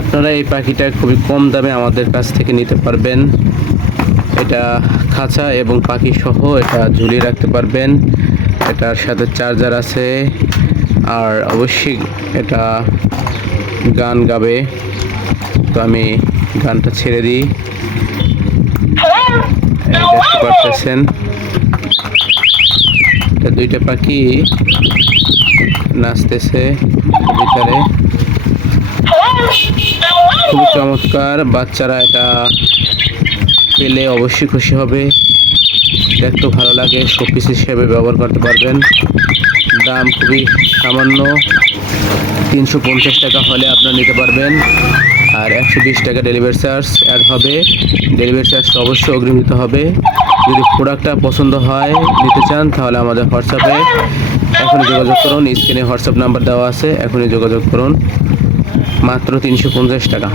আপনারা এই পাখিটা খুবই কম দামে আমাদের কাছ থেকে নিতে পারবেন। এটা খাঁচা এবং পাখি সহ এটা ঝুলিয়ে রাখতে পারবেন। এটার সাথে চার্জার আছে, আর অবশ্যই এটা গান গাবে। তো আমি গানটা ছেড়ে দিই। এই দেখতে পারতেছেন এটা দুইটা পাখি নাচতেছে ভিতরে, খুবই চমৎকার। বাচ্চারা এটা পেলে অবশ্যই খুশি হবে, দেখতে ভালো লাগে, শোপিস হিসেবে ব্যবহার করতে পারবেন। দাম খুবই সামান্য, 350 টাকা হলে আপনারা নিতে পারবেন। আর 120 টাকা ডেলিভারি চার্জ অ্যাড হবে। ডেলিভারি চার্জটা অবশ্যই অগ্রিম দিতে হবে। যদি প্রোডাক্টটা পছন্দ হয়, নিতে চান, তাহলে আমাদের হোয়াটসঅ্যাপে এখনই যোগাযোগ করুন। স্ক্রিনে হোয়াটসঅ্যাপ নাম্বার দেওয়া আছে, এখনই যোগাযোগ করুন। মাত্র 350 টাকা।